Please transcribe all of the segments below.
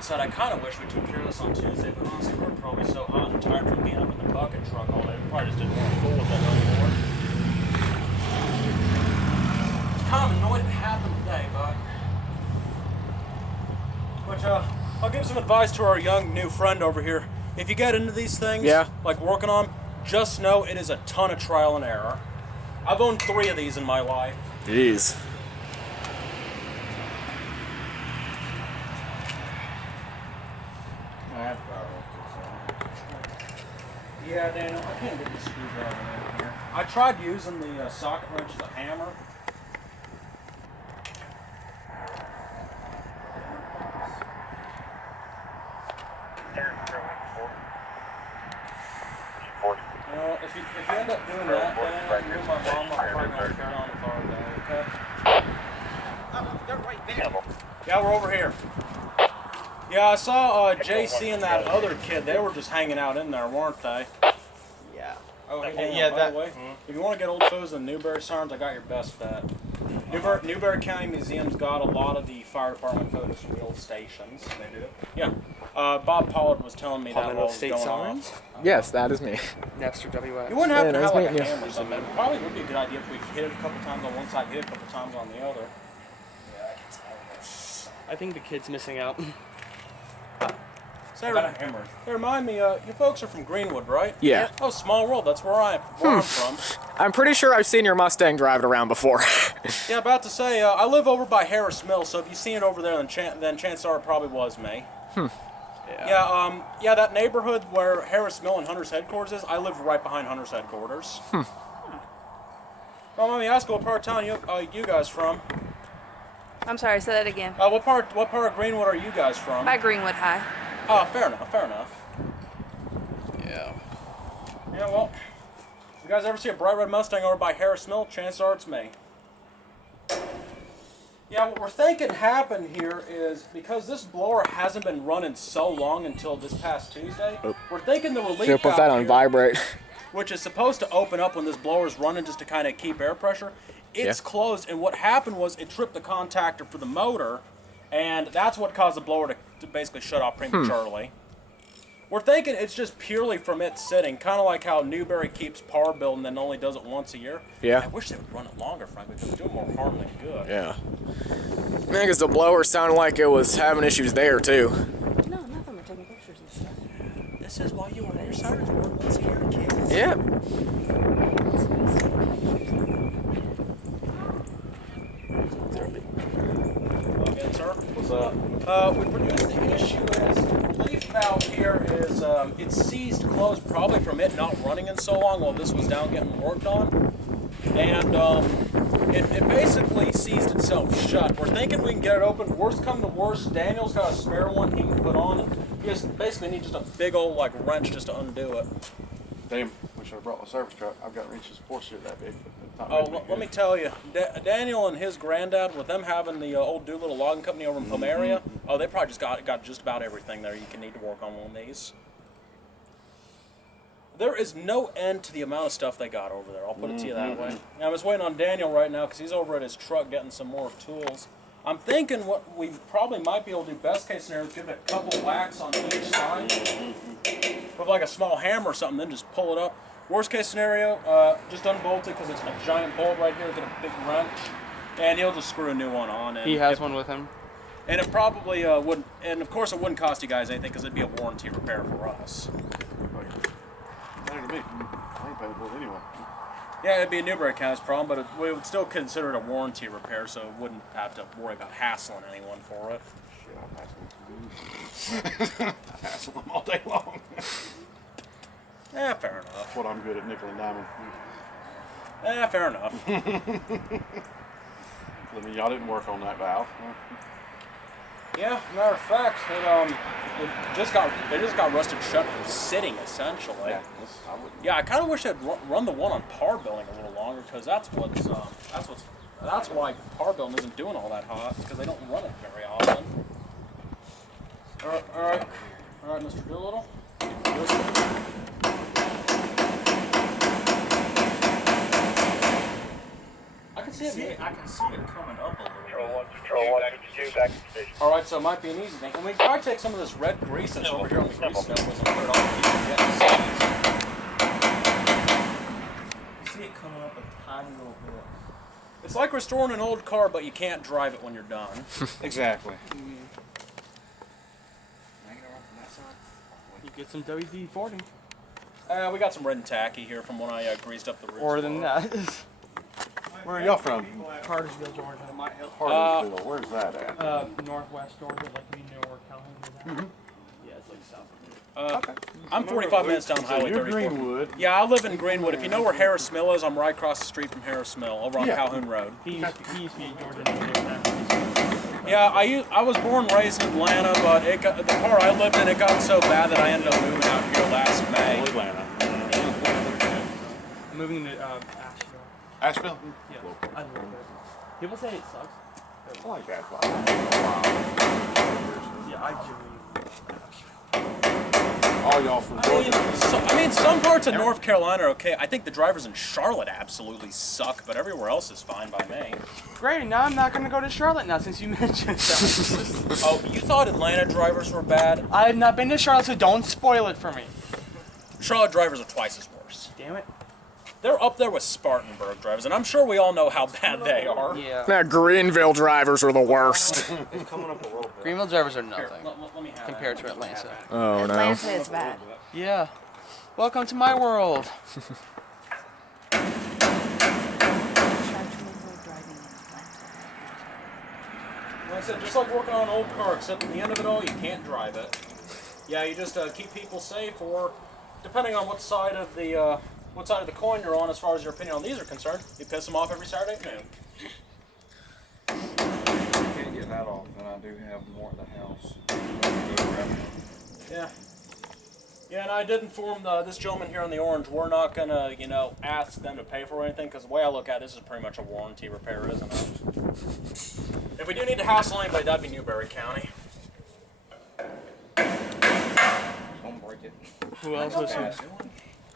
Said I kind of wish we took care of this on Tuesday, but honestly, we're probably so hot and tired from being up in the bucket truck all day. We probably just didn't want to fool with that anymore. It's kind of annoyed it happened today, but I'll give some advice to our young new friend over here. If you get into these things, like working on, just know it is a ton of trial and error. I've owned 3 of these in my life. Jeez. Yeah, Daniel, I can't get the screwdriver in here. I tried using the socket wrench as a hammer. You know, if you end up doing that, then you and my mom are probably going to carry on the car day, okay? They're right there. Yeah, we're over here. Yeah, I saw JC and that other kid. They were just hanging out in there, weren't they? Yeah. Oh, yeah. By the way, if you want to get old foes in Newberry Sirens, I got your best bet. Newberry County Museum's got a lot of the fire department photos from the old stations. They do. Yeah. Bob Pollard was telling me that while was going Sirens? off. Yes, that is me. Napster WX. You wouldn't have to have like a hammer or something. It probably would be a good idea if we hit it a couple times on one side, hit it a couple times on the other. I think the kid's missing out. Say, they remind me, you folks are from Greenwood, right? Yeah. Oh, small world. That's where I'm from. I'm pretty sure I've seen your Mustang driving around before. Yeah, about to say, I live over by Harris Mill, so if you've seen it over there, then chances are it probably was me. Yeah, that neighborhood where Harris Mill and Hunter's headquarters is, I live right behind Hunter's headquarters. Well, let me ask, what part of town you guys from? I'm sorry, say that again. What part of Greenwood are you guys from? By Greenwood High. Oh, fair enough. Yeah. Yeah, well, if you guys ever see a bright red Mustang over by Harris Mill, chances are it's me. Yeah, what we're thinking happened here is, because this blower hasn't been running so long until this past Tuesday, we're thinking the relief Should put that on vibrate. Which is supposed to open up when this blower is running just to kind of keep air pressure. It's closed, and what happened was it tripped the contactor for the motor, and that's what caused the blower to basically shut off prematurely. We're thinking it's just purely from it sitting, kind of like how Newberry keeps power build and then only does it once a year. Yeah. I wish they would run it longer, frankly, because it's doing more harm than good. Yeah. Man, because the blower sounded like it was having issues there, too. No, nothing. We're taking pictures and stuff. This is why you want your Sirens work once a year, kids. Yeah. Again, sir. What's up? We produced the issue is the leaf valve here is it's seized closed probably from it not running in so long while this was down getting worked on. And it basically seized itself shut. We're thinking we can get it open. Worst come to worst, Daniel's got a spare one he can put on. You just basically need just a big old like wrench just to undo it. Damn, wish I brought my service truck. I've got wrenches force here that big. Let me tell you, Daniel and his granddad, with them having the old Doolittle logging company over in Pomeria, they probably just got just about everything there you can need to work on one of these. There is no end to the amount of stuff they got over there. I'll put it to you that way. And I'm just waiting on Daniel right now because he's over at his truck getting some more tools. I'm thinking what we probably might be able to do, best case scenario, is give it a couple whacks on each side with like a small hammer or something, then just pull it up. Worst case scenario, just unbolt it because it's a giant bolt right here with a big wrench, and he'll just screw a new one on. And He has one with him. And it probably wouldn't, and of course it wouldn't cost you guys anything because it'd be a warranty repair for us. Matter to me. I ain't paying for it anyway. Yeah, it'd be a Newberry County's problem, but we would still consider it a warranty repair, so it wouldn't have to worry about hassling anyone for it. Shit, I hassle them all day long. Yeah, fair enough. That's what I'm good at, nickel and diamond. Yeah, fair enough. I mean, y'all didn't work on that valve. Yeah, matter of fact, it just got rusted shut from sitting essentially. Yeah, I kind of wish I'd run the one on par building a little longer because that's why par building isn't doing all that hot because they don't run it very often. All right, Mr. Doolittle. I can see it coming up a little bit. Control 152, back to station. Alright, so it might be an easy thing. And we can probably take some of this red grease that's over here on the grease nose and put it on the See it coming up a tiny little bit. It's like restoring an old car, but you can't drive it when you're done. Exactly. You get some WD-40. We got some red and tacky here from when I greased up the roof. Or than that. Where are y'all from? Cartersville, Georgia. Hardersville. Where's that at? Northwest Georgia, like you know where Calhoun is at. Yeah, it's like south of here. I'm 45 minutes down Highway You're 34. Greenwood. Yeah, I live in Greenwood. If you know where Harris Mill is, I'm right across the street from Harris Mill, over on Calhoun Road. He used to be in Georgia. Yeah, I was born and raised in Atlanta, but the car I lived in, it got so bad that I ended up moving out here last May. Atlanta. Moving to Asheville. Asheville? Yeah, I love it. People say it sucks. I like Asheville. Yeah, I do. All y'all from Georgia. I mean, some parts of North Carolina are okay. I think the drivers in Charlotte absolutely suck, but everywhere else is fine by me. Great, now I'm not going to go to Charlotte now since you mentioned that. Oh, you thought Atlanta drivers were bad? I have not been to Charlotte, so don't spoil it for me. Charlotte drivers are twice as worse. Damn it. They're up there with Spartanburg drivers, and I'm sure we all know how bad they are. Yeah. Nah, Greenville drivers are the worst. It's coming up a little bit. Greenville drivers are Here, nothing let me have compared that. to Atlanta. Oh no. Atlanta is bad. Yeah. Welcome to my world. Try to avoid driving in Atlanta. Like I said, just like working on an old car, except at the end of it all, you can't drive it. Yeah, you just keep people safe, or depending on what side of the coin you're on as far as your opinion on these are concerned, you piss them off every Saturday at noon. I can't get that off, and I do have more at the house. Yeah. Yeah, and I did inform this gentleman here in the orange, we're not going to, ask them to pay for anything, because the way I look at it, this is pretty much a warranty repair, isn't it? If we do need to hassle anybody, that'd be Newberry County. Don't break it. Who else was who?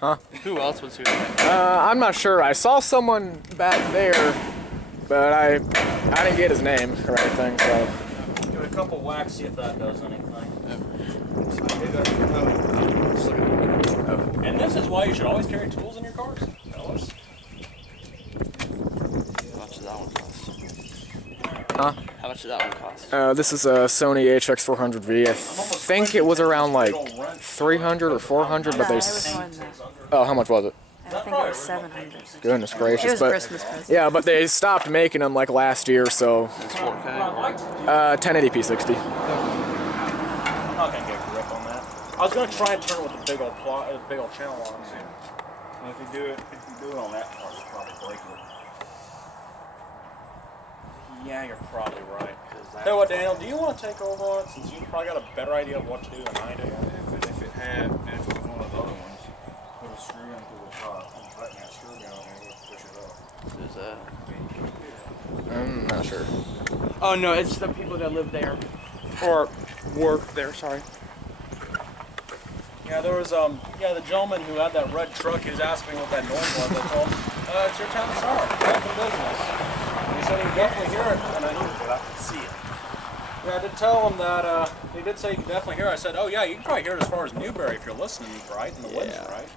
Huh? Who else was who? I'm not sure. I saw someone back there, but I didn't get his name or anything, so. Give it a couple whacks, see if that does anything. And this is why you should always carry tools in your cars, fellas. How much does that one cost? Huh? How much did that one cost? This is a Sony HX-400V. I think it was around like 300 or 400, but No, they. it was more than that. Oh, how much was it? I think it was 700. Goodness It gracious! was a But Christmas present. yeah, but they stopped making them like last year, so. It's 4K. 1080p 60. I'm not gonna get a grip on that. I was gonna try and turn it with the big old channel on. And if you do it on that part, you'll probably break it. Yeah, you're probably right. Tell you what, Daniel, do you want to take over on it since you probably got a better idea of what to do than I do? If it had, and if it was one of the other ones, put a screw in through the top and tighten that screw down and we'll push it up. Who's that? I'm not sure. Oh no, it's the people that live there. Or work there, sorry. Yeah, there was the gentleman who had that red truck. He was asking me what that noise was. I told him, it's your town star. Open business. And he said he could definitely hear it, and I knew that I could see it. Yeah, I did tell him that. He did say he could definitely hear it. I said, oh yeah, you can probably hear it as far as Newberry if you're listening right and the wind's right.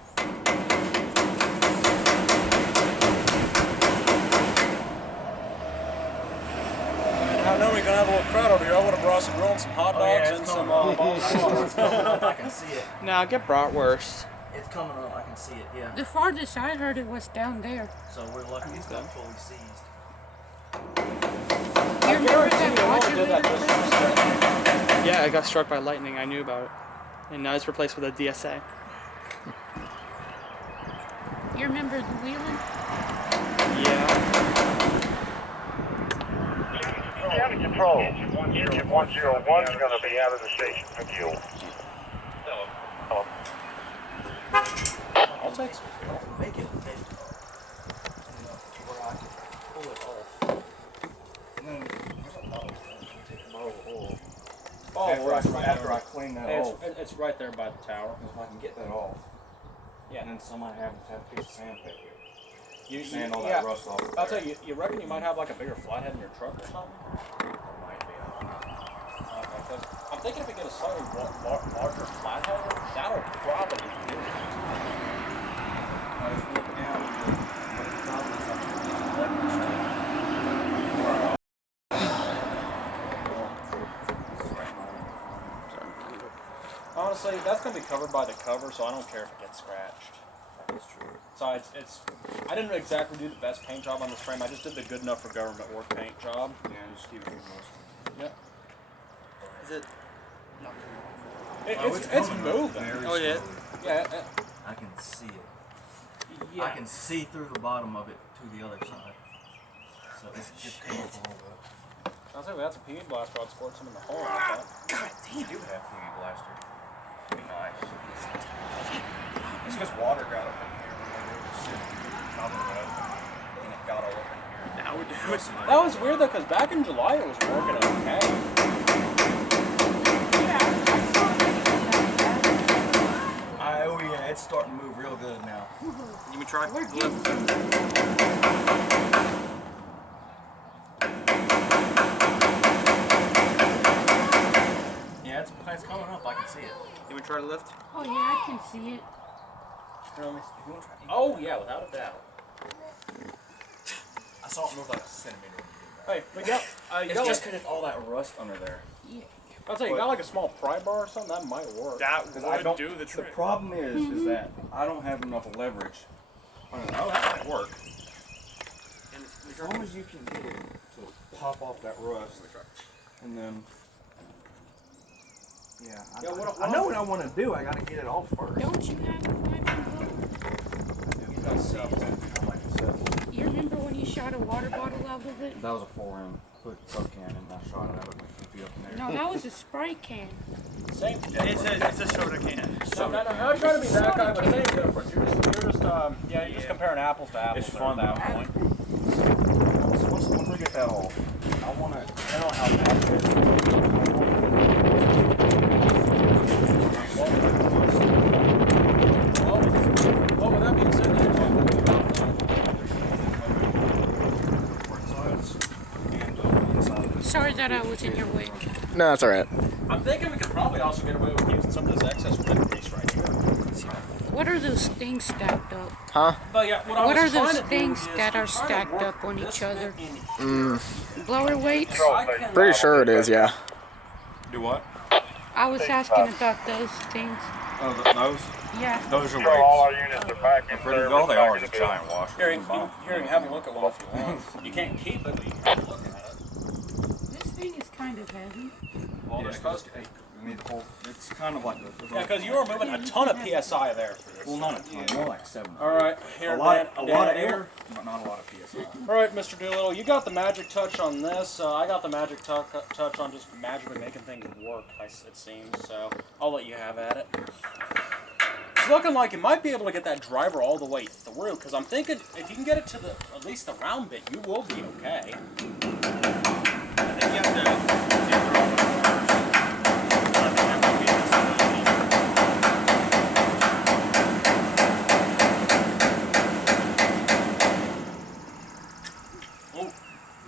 can see it. Nah, get bratwurst. It's coming up. I can see it. Yeah. The farthest I heard it was down there. So we're lucky it's not fully seized. You remember that did that modulator? just Yeah, I got struck by lightning. I knew about it. And now it's replaced with a DSA. You remember the wheeling? Yeah. County Control, Engine 101 is going to be out of the station for fuel. I'll take some. Make it big enough to where I can pull it off. And then there's a bottle. Take a bottle of oil. Oh, After I clean that off, it's right there by the tower. if I can get that off, Yeah. and then somebody have a piece of sandpaper. You Sand all yeah. that rust off. of I'll there. tell you, you reckon you might have like a bigger flathead in your truck or something? Might be. Because I'm thinking if we get a slightly larger flathead, that'll probably do it. I just looked down at the top of Honestly, that's going to be covered by the cover, so I don't care if it gets scratched. That's true. Besides, I didn't exactly do the best paint job on this frame. I just did the good enough for government work paint job. Yeah, just keep it most. Yep. Is it? It's moving. Oh, yeah. Yeah. I can see it. Yeah. I can see through the bottom of it to the other side. So it's just come up a little bit. I'll say that's a PE blaster. I'd squirt some in the hole. I thought. God damn, you do have PV blaster. Be nice. It's because water got up in here when they were sitting top of it, and it got all up in here. Now we're doing it. That was weird though, because back in July it was working okay. Oh yeah, it's starting to move real good now. You me try? We're good. Yeah, it's coming up. I can see it. You me try to lift? Oh yeah, I can see it. Oh yeah, without a doubt. I saw it move like a centimeter. Hey, we got. You It's got just like, because all that rust under there. I'll tell you, you got like a small pry bar or something. That might work. That Because I don't. would do the trick. The problem is that I don't have enough leverage. Oh, that might work. As long as you can get it to pop off that rust, and then. Yeah, I know what I want to do. I got to get it off first. Don't you have a 5-inch? You remember when you shot a water bottle out of it? That was a 4M. Put cup can and I shot it out of my feet up in there. No, that was a spray can. Same. It's a soda can. No, I'm not trying to be that guy, but same difference. You're just comparing apples to apples. It's fun at that though. point. Once we get that off, I want to. I don't know how bad it is. Well, with that being said, Sorry that I was in your way. No, that's all right. I'm thinking we could probably also get away with using some of this excess red grease right here. What are those things stacked up? Huh? But yeah, what I What was are those trying to do things is that are I'm trying to stacked work up on this each other? bit in Blower weights? Pretty sure it is, yeah. Do what? I was asking about those things. Oh, those? Yeah. Those are Control, all our weights. units are back in Pretty service. all they back are in is a the building. giant washer. Here, you can have a look at one if you want. You can't keep it, but you can look at it. This thing is kind of heavy. Well, Yeah, they're supposed to be. we need the whole. It's kind of like a. Yeah, because you were moving a ton of PSI there for this. Well, not a ton, more like 7. All right, here, A lot Dan, of Dan, air, but not a lot of PSI. All right, Mr. Doolittle, you got the magic touch on this. I got the magic touch on just magically making things work, it seems. So I'll let you have at it. It's looking like you might be able to get that driver all the way through, because I'm thinking if you can get it to at least the round bit, you will be okay. I think you have to.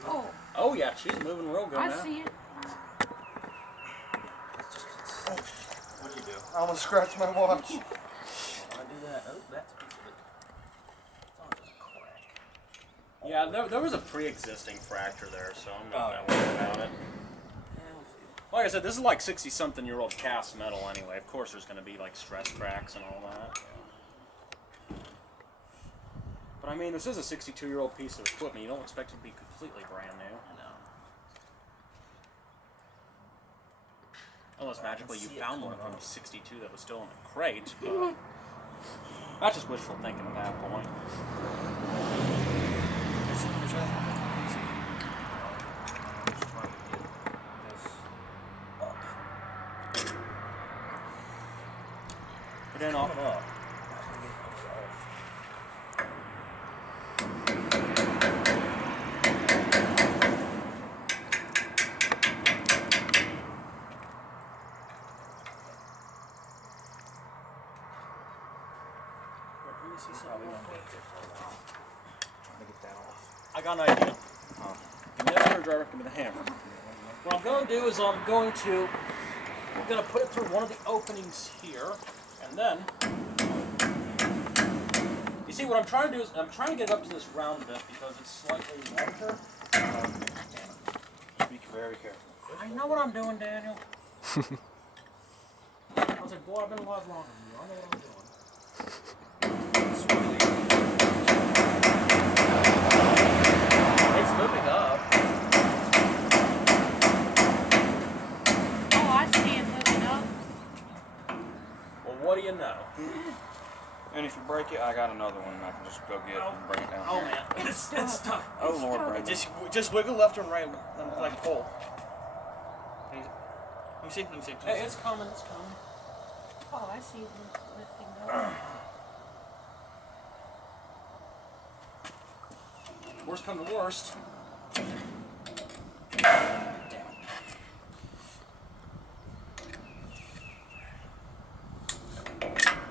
Oh, Oh yeah, she's moving real good I now. see it. What'd you do? I almost scratched my watch. I do that. Oh, that's a piece of it. It's on just a crack. Yeah, there was a pre-existing fracture there, so I'm not that worried about it. Like I said, this is like 60-something-year-old cast metal anyway. Of course there's going to be like stress cracks and all that. But I mean, this is a 62-year-old piece of equipment. You don't expect it to be completely brand new. I know. Unless magically you found one from 62 that was still in a crate. But that's just wishful thinking at that point. Put it off. I got an idea. Give me that screwdriver, give me the hammer. What I'm going to do is I'm going to put it through one of the openings here, and then, you see what I'm trying to do is, I'm trying to get it up to this round bit because it's slightly larger. Be very careful. I know what I'm doing, Daniel. I was like, boy, I've been alive longer than you. I know what I'm doing. It's moving up. Oh, I see it moving up. Well, what do you know? And if you break it, I got another one I can just go get and bring it down. Oh man, it's stuck. Oh Lord, Brandon. Just wiggle left and right like pull. Let me see. Hey, it's coming, it's coming. Oh, I see it lifting up. Worst come to worst.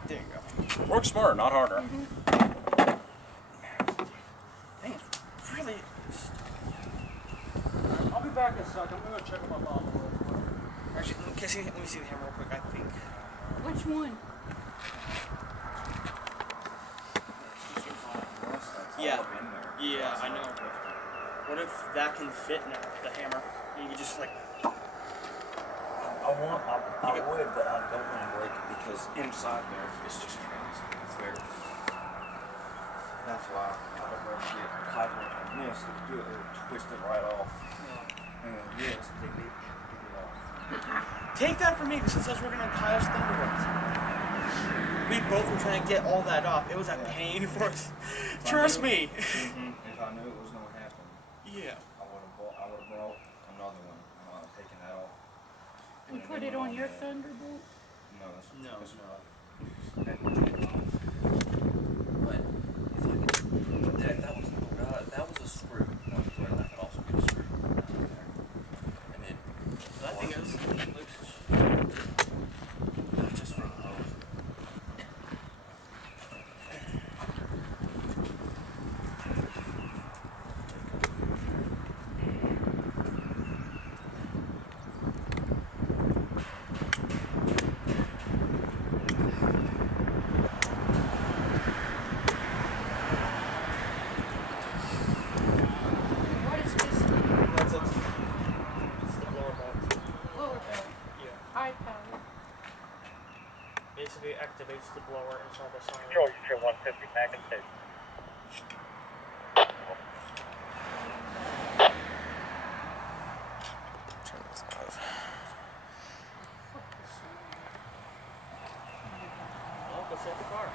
There you go. Work smarter, not harder. Dang, it's really. I'll be back in a second. I'm gonna check my mom real quick. Actually, let me see the hammer real quick. I think. Which one? Yeah, I know. What if that can fit now, the hammer? You can just like. I would, but I don't want to break it because inside there it's just crazy. It's very. That's why I don't want to get tight on this. Do it, it'll twist it right off. And this, take it off. Take that from me, since I was working on Kyle's Thunderbolt. We both were trying to get all that off. It was a pain for us. Trust me. If I knew it was going to happen, Yeah. I would have brought another one. I would have taken that off. You put it on your Thunderbolt? No, that's No. But if I could, that was a screw. That could also be a screw. And then That thing is loose. just for the hose. What is this? It's the blower box. Lower belt. Yeah. High power. Basically activates the blower inside the siren. Control, you show 150 back and station. Turn this off. Oh, go save the car.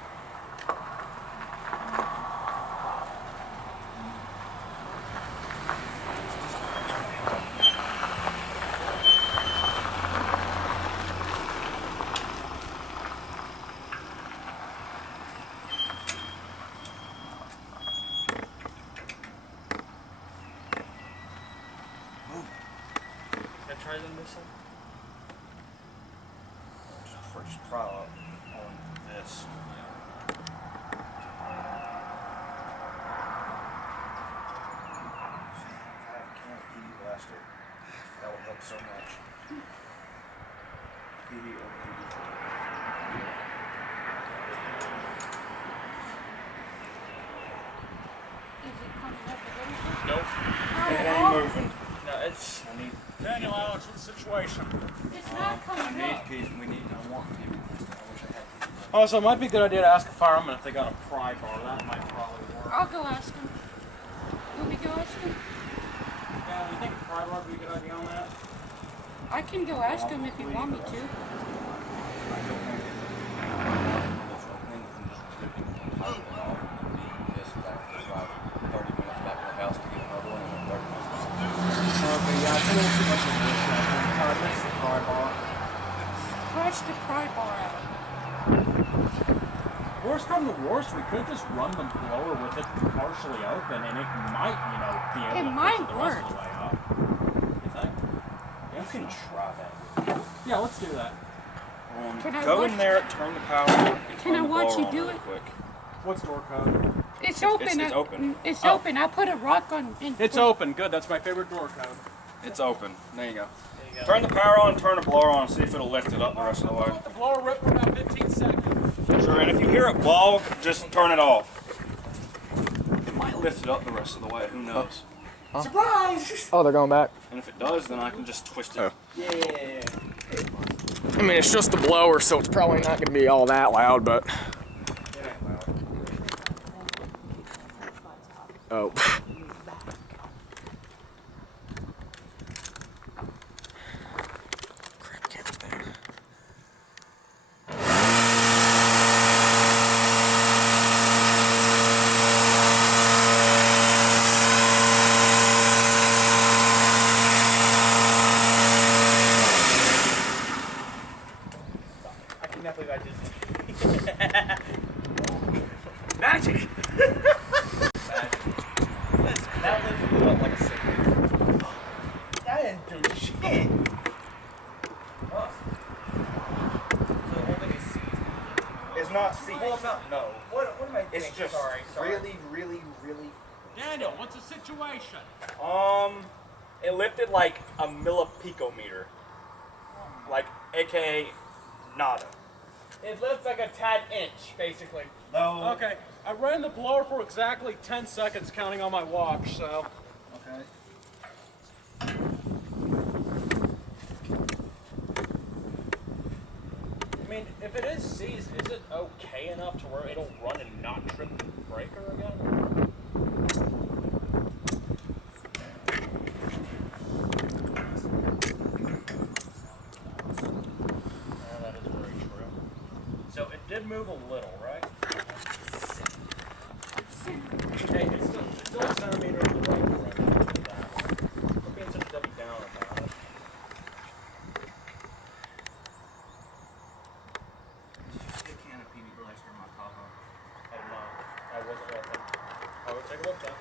Can I try them this one? Just try on this. If I have a can of PD blaster, that would help so much. PD or PD. Is it coming up a little bit? Nope. Oh, It ain't moving. No, It's, I need, Daniel, Alex, what's the situation? It's not I coming need up. people, I want people. I wish I had people. Oh, so it might be a good idea to ask a fireman if they got a pry bar. That might probably work. I'll go ask him. Will we go ask him? Yeah, you think a pry bar would be a good idea on that? I can go ask him if you want me to. I don't think this opening and just ripping the pipe off would be just back to drive 30 minutes back to the house to get another one and then 30 minutes back. Okay, yeah, I think it's too much of this. That's the pry bar. Scratch the pry bar out. Worst come to worst, we could just run the blower with it partially open, and it might, you know, be able to push it the rest of the way up. You think? You can try that. Yeah, let's do that. Can I Go watch- in there, turn the power on, and Can I turn the watch blower you on do really it? quick. What's door code? It's open. it's open. It's Oh. open. I put a rock on. It's open. Good. That's my favorite door code. It's open. There you go. There you go. Turn the power on, turn the blower on, see if it'll lift it up the rest of the way. Let the blower rip for about 15 seconds. Sure, and if you hear it blow, just turn it off. It might lift it up the rest of the way, who knows? surprise! Oh, they're going back. And if it does, then I can just twist it. Oh. Yeah. I mean, it's just the blower, so it's probably not going to be all that loud, but... Oh. Crap, camera's down. I cannot believe I just. Magic! That lifted it up like a cigarette. That didn't do shit. Oh. So the whole thing is seized. It's not seized. Well, no. What am I It's thinking? just Sorry. really. Daniel, what's the situation? It lifted like a millipicometer. Like, aka nada. It lifts like a tad inch, basically. No. Okay, I ran the blower for exactly 10 seconds, counting on my watch. So. Okay. I mean, if it is seized, is it okay enough to where it'll run and not trip the breaker again? Yeah, that is very true. So it did move a little, right? Hey, it's still a centimeter in the right direction. Quit being such a Debbie Downer about it. Did you see a can of PB Blaster in my Tahoe? I don't know. I wasn't looking. I would take a look then.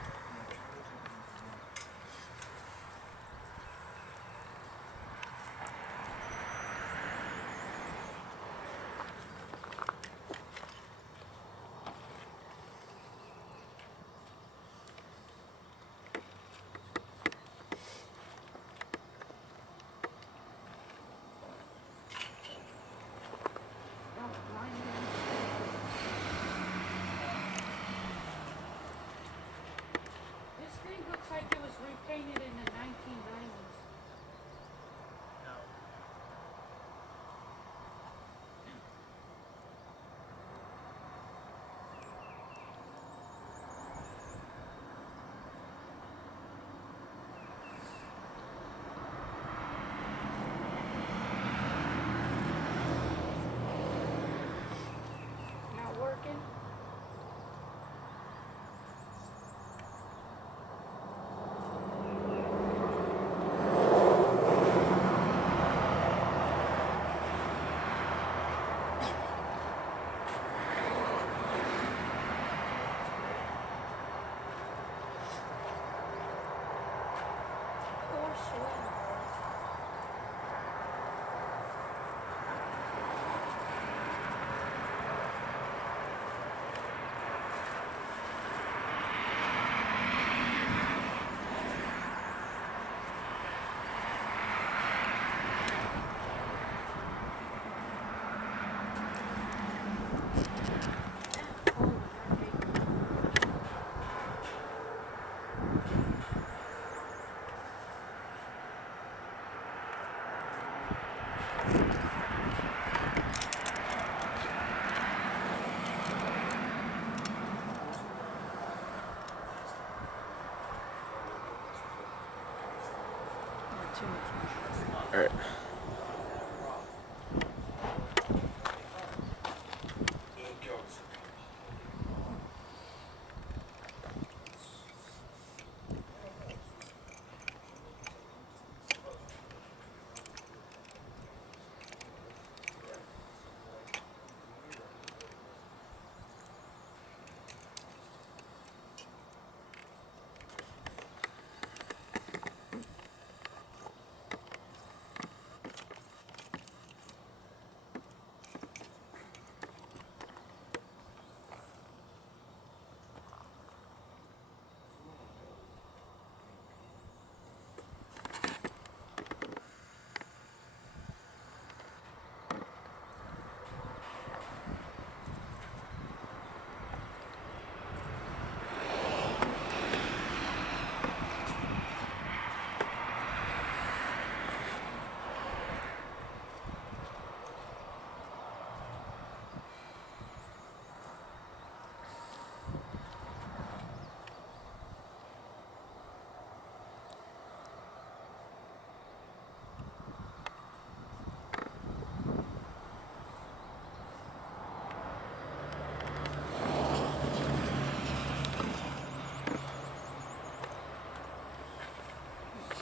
All right.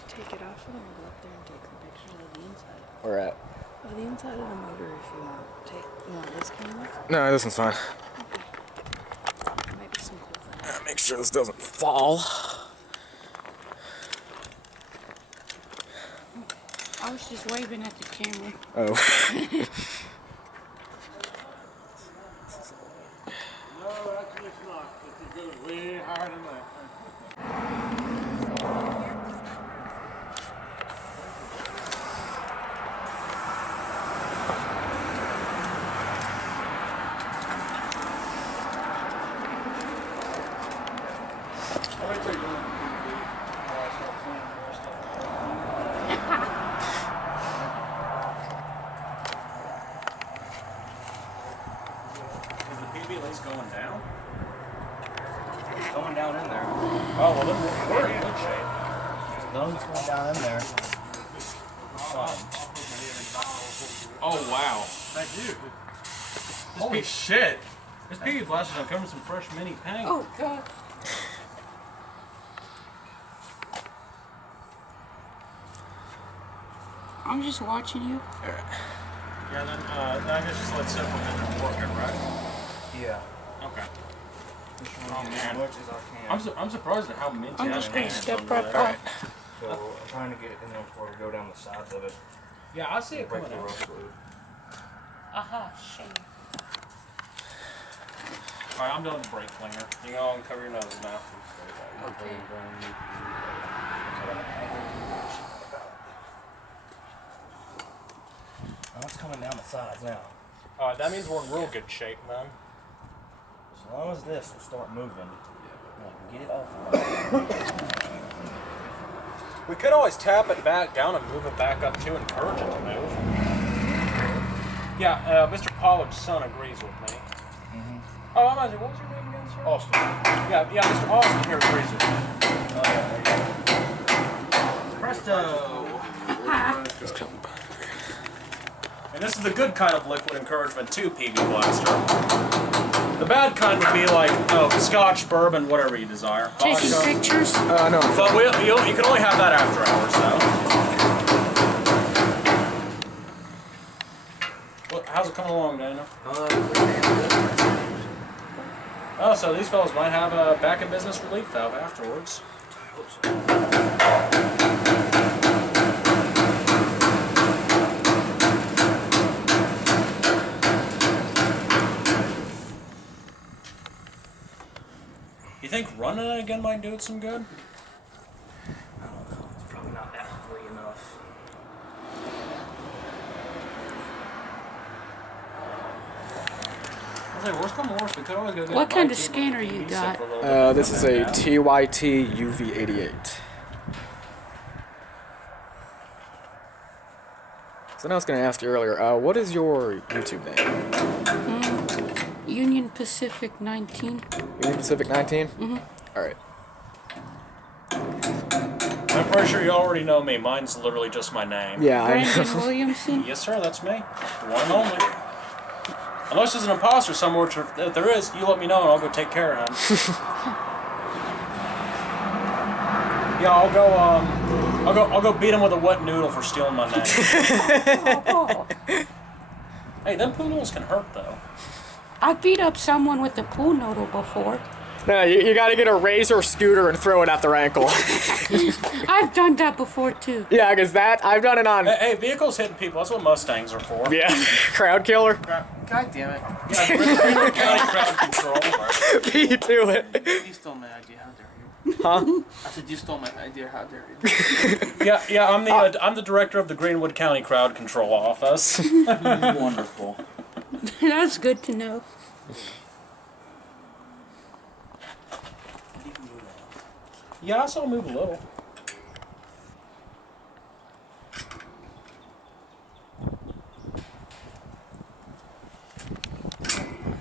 Take it off and then go up there and take some pictures of the inside. Where at? Of the inside of the motor if you want. You want this camera? No, this one's fine. Might be some cool things. Make sure this doesn't fall. I was just waving at the camera. Oh. No, actually it's not. It goes way higher than that. Is the PB at least going down? Going down in there. Oh, well, then we're in good shape. As long as it's going down in there. Oh, wow. Thank you. Holy shit. This PB blast is uncovering some fresh mini paint. Oh, God. I'm just watching you. Yeah, then I guess just let sit for a minute and work it, right? Yeah. Okay. Oh, man. as much as I can. I'm surprised at how minty I'm that just gonna paint is step under right there. up. So I'm trying to get it in there before we go down the sides of it. Yeah, I see it Break coming the out. rust fluid. Aha, shame. Alright, I'm doing the brake cleaner. You go and cover your nose now. Okay. Oh, it's coming down the sides now. Alright, that means we're in real good shape, man. As long as this will start moving, I can get it off. We could always tap it back down and move it back up to encourage it to move. Yeah, Mr. Pollard's son agrees with me. Oh, I'm what was your name again, sir? Austin. Yeah, Mr. Austin here agrees with me. Presto! And this is the good kind of liquid encouragement too, PB Blaster. The bad kind would be like, scotch, bourbon, whatever you desire. Taking Vodka. pictures? No. But you can only have that after hours, though. How's it coming along, Dana? Oh, so these fellas might have a back in business relief valve afterwards. You think running it again might do it some good? I don't know. It's probably not actively enough. I was like, worst come to worst, we could always go get What a kind bite of to eat scanner with you PB got? for a little bit. This is a TYT UV88. So now I was going to ask you earlier, what is your YouTube name? Union Pacific 19. Union Pacific 19? Mm-hmm. All right. I'm pretty sure you already know me. Mine's literally just my name. Yeah, I know. Brandon Williamson. Yes, sir, that's me. The one and only. Unless there's an imposter somewhere, which if there is, you let me know and I'll go take care of him. Yeah, I'll go beat him with a wet noodle for stealing my name. Hey, them pool noodles can hurt though. I beat up someone with a pool noodle before. No, you got to get a razor scooter and throw it at their ankle. I've done that before too. Yeah, because I've done it on. Hey, vehicles hitting people. That's what Mustangs are for. Yeah, crowd killer. God damn it. Yeah, Greenwood County crowd control. Beat to it. You stole my idea. How dare you? Huh? I said you stole my idea. How dare you? Yeah. I'm the director of the Greenwood County Crowd Control Office. Wonderful. That's good to know. Yeah, I saw him move a little.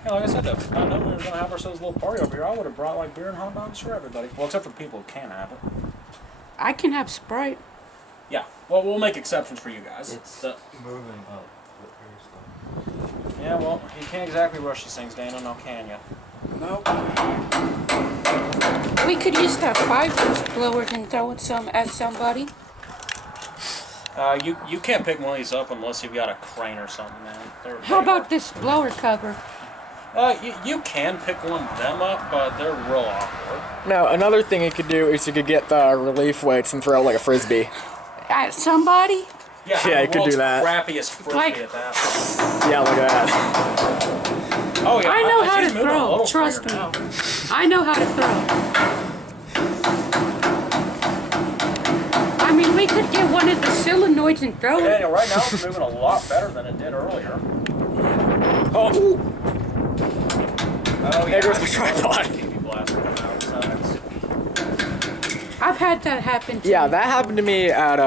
Yeah, like I said, though, I know we were going to have ourselves a little party over here. I would have brought like beer and hot dogs for everybody. Well, except for people who can't have it. I can have Sprite. Yeah, well, we'll make exceptions for you guys. It's moving up. Yeah, well, you can't exactly rush these things, Dana, now can you? Nope. We could use that 5-inch blower and throw it at somebody. You can't pick one of these up unless you've got a crane or something, man. How about this blower cover? You can pick one of them up, but they're real awkward. No, another thing you could do is you could get the relief weights and throw it like a frisbee. At somebody? Yeah, you could do that. Crappiest frisbee at that. Yeah, look at that. Oh yeah, I know how she's to moving a throw. little Trust me. freer now. I know how to throw. I mean, we could get one of the solenoids and throw it. Daniel, right now it's moving a lot better than it did earlier. Oh, yeah, there goes my tripod. TV blast coming out, so that's- I've had that happen too. Yeah, that happened to me at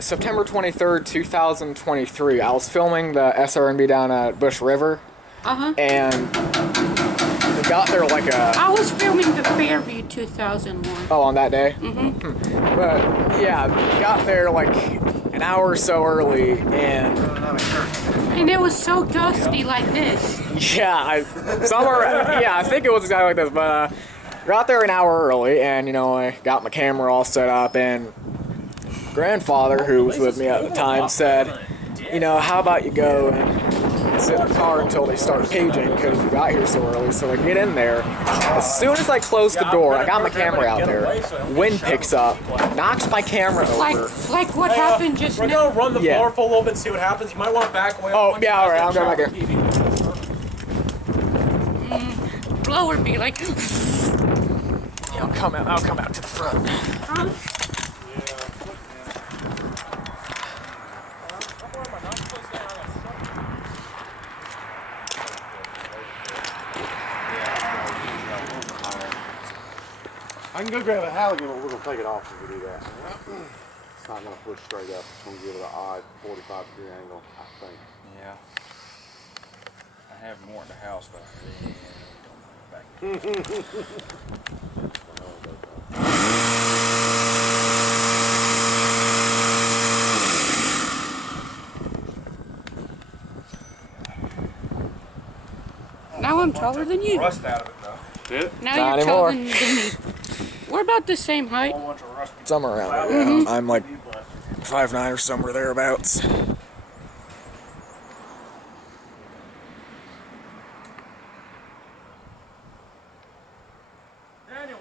September 23rd, 2023. I was filming the SRNB down at Bush River, and we got there like I was filming the Fairview 2001. on that day. But yeah, we got there like an hour or so early, and it was so dusty like this. yeah, I think it was exactly like this. But got there an hour early, and I got my camera all set up, and grandfather, who was with me at the time, said, how about you go and sit in the car until they start paging, because we got here so early. So I get in there. As soon as I close the door, I got my camera out there. Wind picks up, knocks my camera over. Like what happened just We're now. gonna run the blower for a little bit and see what happens. You might want to back away. Oh, yeah, all right, I'll go back here. Blower be like. Yeah, I'll come out to the front. I can go grab a halligan, but we're going to take it off if we do that. It's not going to push straight up. It's going to give it an odd 45-degree angle, I think. Yeah. I have more in the house, but I don't know back. Now I'm taller than you. Rust out of it, though. Now Not you're taller than anymore. me. We're about the same height. Somewhere around there. Yeah. I'm like 5'9" or somewhere thereabouts. Daniel,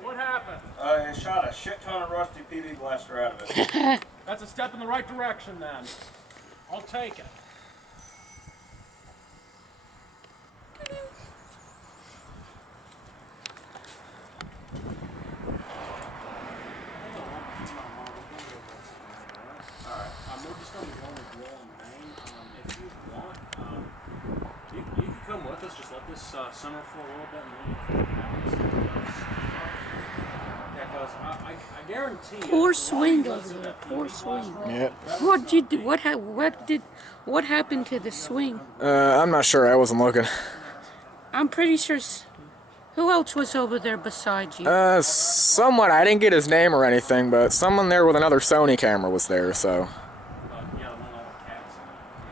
what happened? It shot a shit ton of rusty PV blaster out of it. That's a step in the right direction, then. I'll take it. You can come with us, just let this simmer for a little bit and then yeah, because I guarantee you. Poor swing over there. Poor swing. Yeah. What did you do? What happened to the swing? I'm not sure. I wasn't looking. I'm pretty sure. Who else was over there besides you? Someone, I didn't get his name or anything, but someone there with another Sony camera was there, so.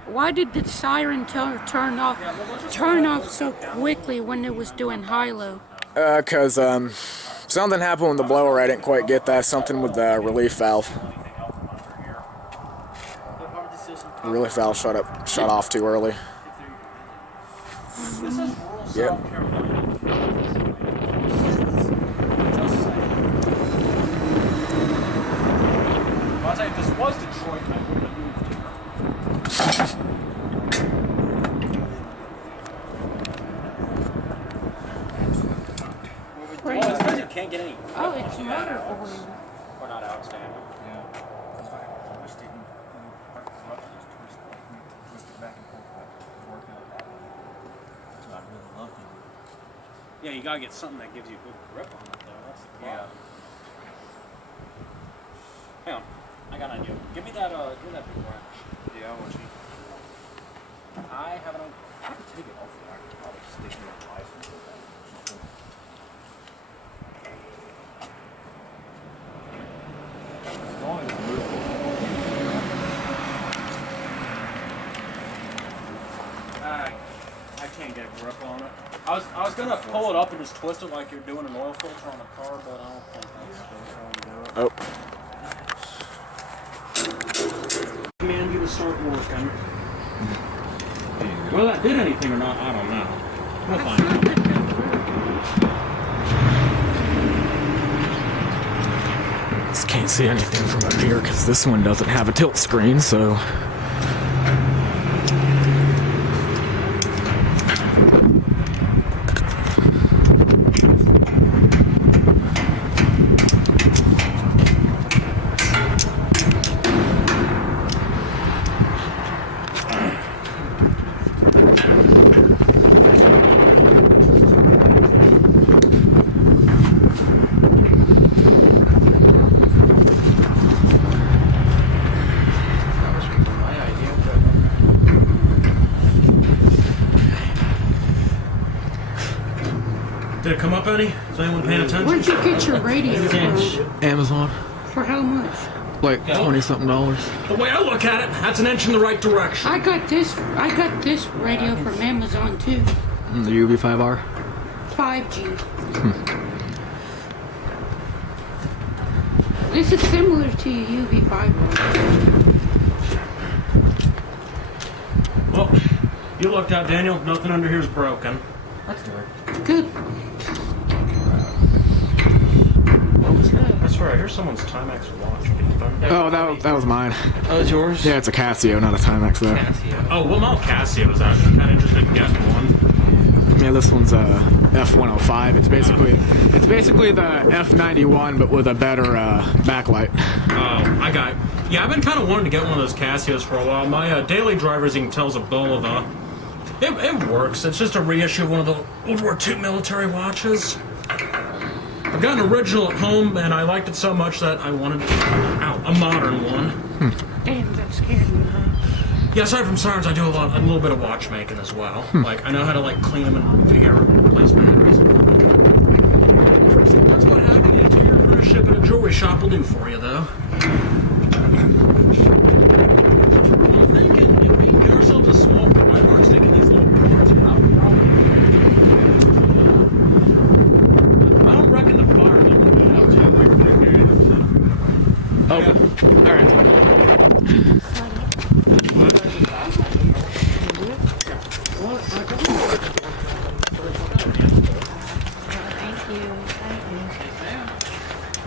Why did the siren turn off so quickly when it was doing high-low? Cause, something happened with the blower, I didn't quite get that, something with the relief valve. The relief valve shut off too early. Yep. I'll tell you, if this was Detroit, I wouldn't have moved here. Right. Well, it's because you can't get any. Oh, it's motor oil. Or not outstanding. Yeah. Because I twist it and part the clutch, just twist it back and forth, work out that way. That's what I really love to do. Yeah, you gotta get something that gives you a good grip on it, though. That's the problem. Hang on, I got an idea. Give me that big wrench. Yeah, I want you. I have an. I can take it off there. I can probably stick it in the license with that. As long as it's movable. I can't get a grip on it. I was gonna pull it up and just twist it like you're doing an oil filter on a car, but I don't think that's the way to do it. Oh. Command you to start working. Whether that did anything or not, I don't know. We'll find out. Just can't see anything from up here because this one doesn't have a tilt screen, so. Did it come up any? Is anyone paying attention? Where'd you get your radio from? Amazon. For how much? Like $20-something. The way I look at it, that's an inch in the right direction. I got this radio from Amazon too. The UV5R. 5G. This is similar to UV5R. Well, you looked out, Daniel. Nothing under here is broken. That's good. Good. What was that? That's right. Here's someone's Timex watch. Oh, that was mine. Oh, it's yours? Yeah, it's a Casio, not a Timex though. Casio. Oh, well, my Casio was actually kind of interested in getting one. Yeah, this one's a F105. It's basically the F91, but with a better backlight. Oh, I got it. Yeah, I've been kind of wanting to get one of those Casios for a while. My daily driver, as you can tell, is a Bulova. It works. It's just a reissue of one of the World War II military watches. I've got an original at home, and I liked it so much that I wanted a modern one. Damn, that scared me, huh? Yeah, aside from Sirens, I do a little bit of watchmaking as well. Like, I know how to clean them and replace batteries. That's what having an interior apprenticeship at a jewelry shop will do for you, though. I'm thinking if we can get ourselves a small drive, I was thinking these little corners are out of problem. I don't reckon the firemen would be out too much. Oh, alright.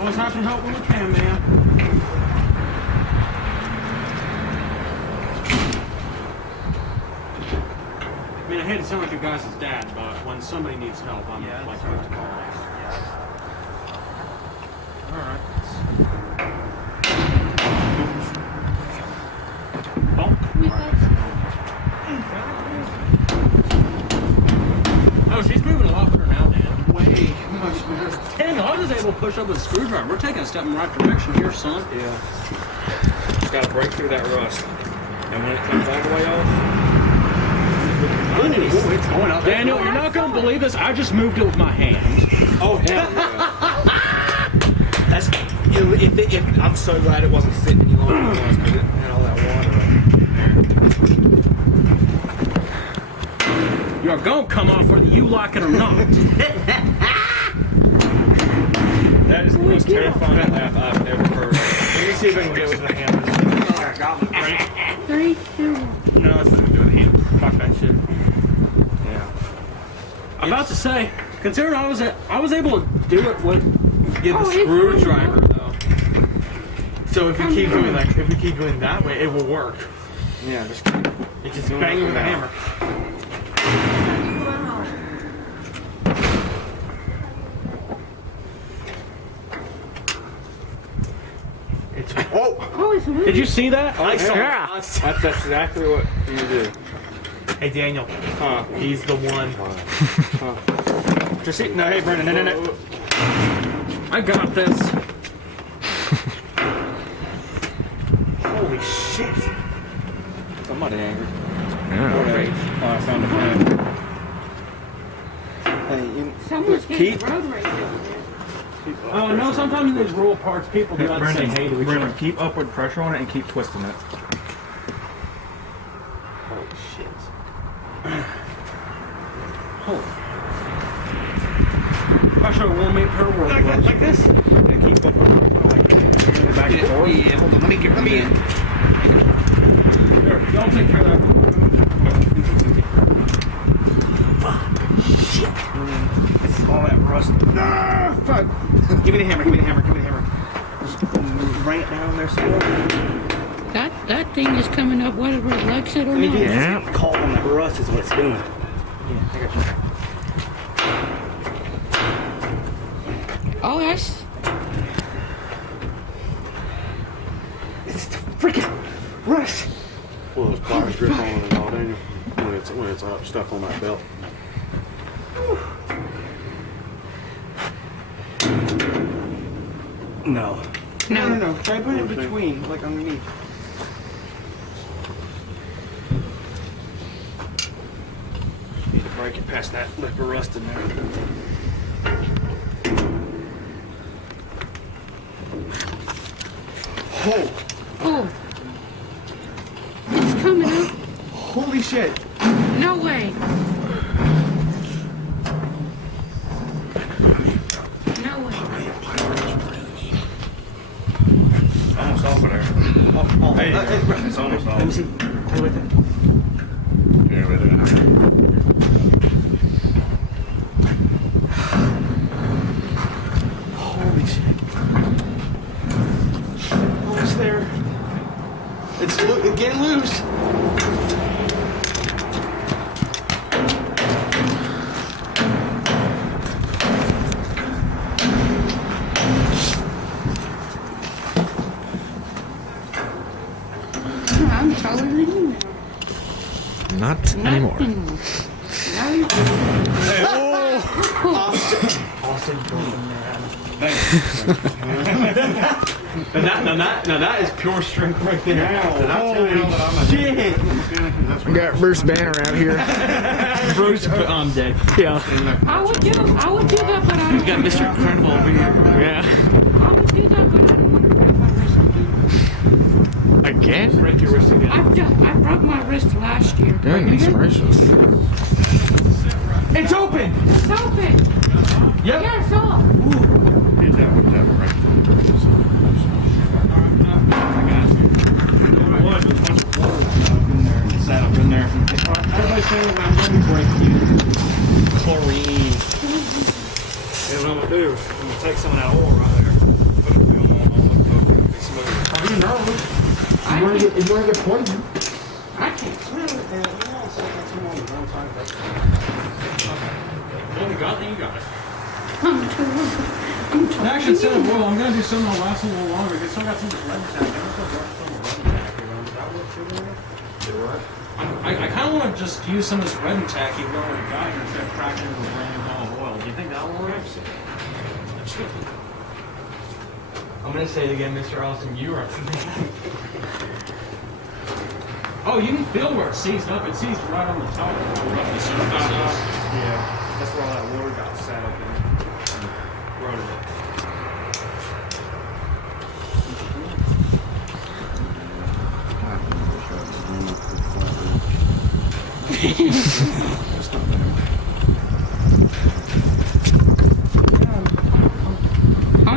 Always happy to help when we can, man. I mean, I hate to sound like your guys' dad, but when somebody needs help, I'm like quick to call. Alright. Oh, she's moving a lot better now, Dan. Way much better. Daniel, I was able to push up with a screwdriver. We're taking a step in the right direction here, son. Yeah. Just gotta break through that rust. And when it comes all the way off, I It's going up. Daniel, you're not gonna believe this. I just moved it with my hands. Oh, hell That's, you know, if I'm so glad it wasn't sitting any longer than it was because it had all that water. You're gonna come off whether you like it or not. That is the most terrifying laugh I've ever heard. Let me see if I can get it with the hand. Alright, got me. Ready? 3, 2, 1. No, it's not gonna do it with the hand. Fuck that shit. Yeah. I'm about to say, considering I was able to do it with Get the Oh, it's screwdriver though. So if we keep doing that way, it will work. Yeah, just bang it with a hammer. It's Oh, it's moving. Did you see that? I saw Yeah. it. That's exactly what you do. Hey, Daniel. Huh? He's the one. Just no, hey Brendan, no. I got this. Holy shit! Somebody angry. Yeah. Oh, I found a friend. Hey, Someone's getting Keith? road rage over there. Oh no, sometimes in these rural parts people do not say hey to each other. Keep upward pressure on it and keep twisting it. Holy shit. I should have worn me a pair of world gloves. Like this? Yeah, keep upward pressure, like back and forth. Yeah, hold on, let me in. Here, y'all take care of that. It's all that rust. Ah, fuck! Give me the hammer. Just bring it down there some more. That thing is coming up whether it likes it or not. Yeah. Call on that rust is what it's doing. Yeah, I got you. Oh, that's... It's the freaking rust. Well, those pliers grip on it and all, Daniel, when it's up, stuck on that belt. No. No. Try putting it in between, like underneath. Need to break it past that lip of rust in there. Oh. It's coming up. Holy shit. No way. No way. Almost off of there. Hey, it's almost off. Let me see. Hey, wait there. Yeah, right there. Holy shit. Almost there. It's getting loose. I'm taller than you now. Not anymore. Now you Now that is pure strength right there. Shit. We got Bruce Banner out here. Bruce, I'm dead. Yeah. I would do that, but I don't. Got Mr. Incredible over here. Yeah. I would do that, but I don't want to break my wrist again. Again? Break your wrist again. I broke my wrist last year. Goodness gracious. It's open! It's open. Yep. Yeah, it's off. Hit that with that right. Sat up in there. Everybody's saying I'm going to break you. Chlorine. And what I'm going to do, I'm going to take some of that oil right there. Put a film on the coat. Are you nervous? You want to get poisoned? I can't swim with that. Well, you got it. I'm too. Actually, instead of oil, I'm gonna do something that'll last a little longer. Because I still got some red tack. I'm just gonna brush some red tack around. Does that work too? Do what? I kind of want to just use some of this red tack you already got here instead of cracking it with a brand new ball of oil. Do you think that'll work? I'm gonna say it again, Mr. Austin. You are. Oh, you can feel where it's seized up. It's seized right on the top of the rough surface. Yeah, that's where all that water got sat up and rotted it.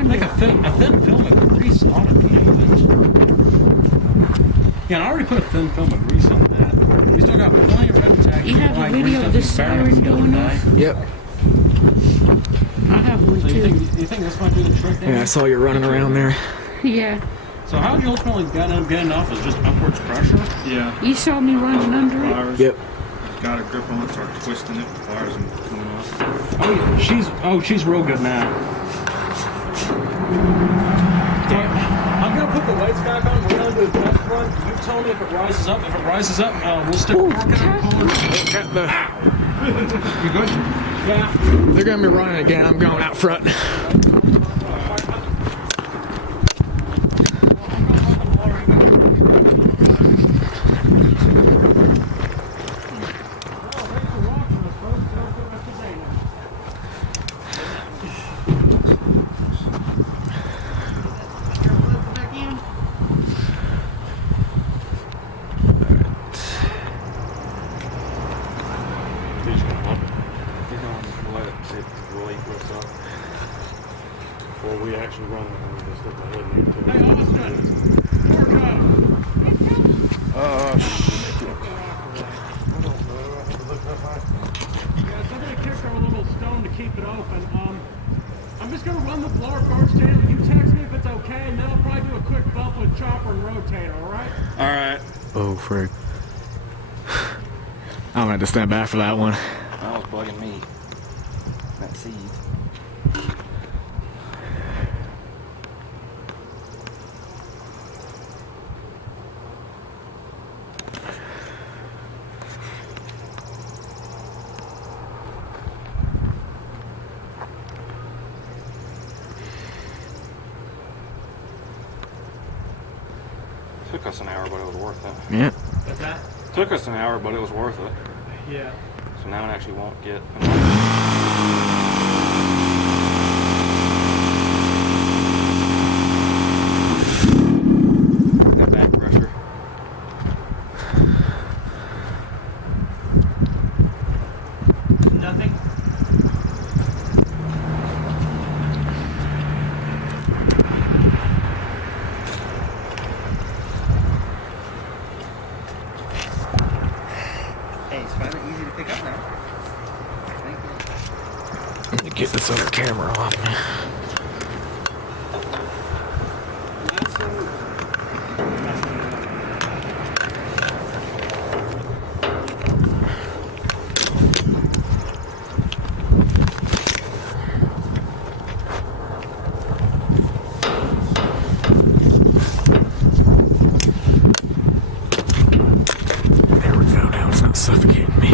Like a thin film of grease on it. Yeah, and I already put a thin film of grease on that. We still got plenty of red tag. You have a video of the siren going off? Yep. I have one So too. you think this might do the trick? Yeah, I saw you running around there. Yeah. So how did you ultimately end up getting off? Is just upwards pressure? Yeah. You saw me running under it? Pliers. Yep. Got a grip on it, started twisting it, pliers and coming off. Oh, she's real good now. I'm gonna put the weights back on. We're gonna do a test run. You tell me if it rises up. If it rises up, we'll stick a fork out. You good? Yeah. They're gonna be running again. I'm going out front. Before we actually run it, we just stick my head in it. Hey, Austin. Fork up. Shit. Yeah, somebody kicked our little stone to keep it open. I'm just gonna run the blower first, Dan. You text me if it's okay, and then I'll probably do a quick bump with chopper and rotator. All right? All right. Oh, frick. I'm gonna have to stand back for that one. That was bugging me. That seized. Took us an hour, but it was worth it. Yeah. What's that? Took us an hour, but it was worth it. Yeah. So now it actually won't get. That back pressure. Nothing. Hey, it's finally easy to pick up now. Thank you. Let me get this other camera off me. There we go. Now it's not suffocating me.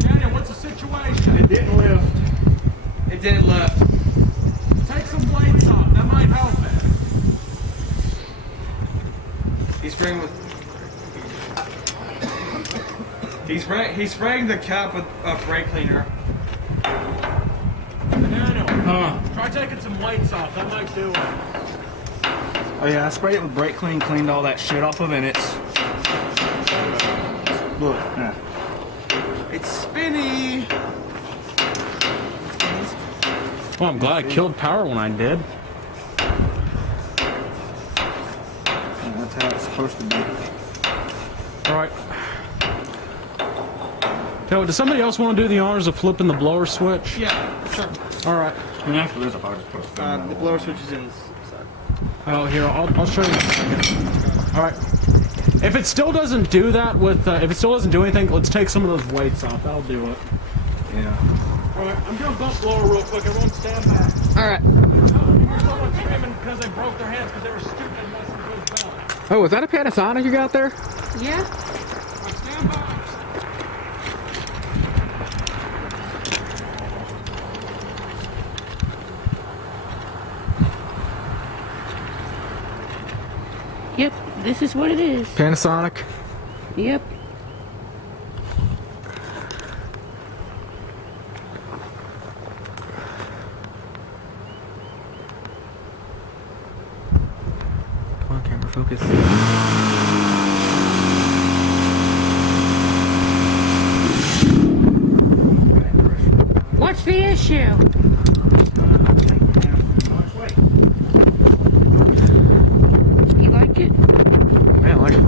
Daniel, what's the situation? It didn't lift. It didn't lift. Take some blades off. That might help it. He's spraying the cap with brake cleaner. Daniel, try taking some weights off. That might do it. Oh yeah, I sprayed it with brake clean, cleaned all that shit off of it, and it's... Look, yeah. It's spinny! Well, I'm glad I killed power when I did. Yeah, that's how it's supposed to be. All right. So, does somebody else want to do the honors of flipping the blower switch? Yeah, sure. All right. I mean, after this, I'll probably just put a the blower switch is in this side. Oh, here, I'll show you in a second. All right. If it still doesn't do that with, if it still doesn't do anything, let's take some of those weights off. That'll do it. Yeah. Alright, I'm doing bump blower real quick. Everyone stand back. Alright. Here's someone screaming because they broke their hands because they were stupid messing with those belts. Oh, is that a Panasonic you got there? Yeah. Alright, stand by. Yep, this is what it is. Panasonic? Yep. Come on, camera, focus. What's the issue? You like it? Man, I like it.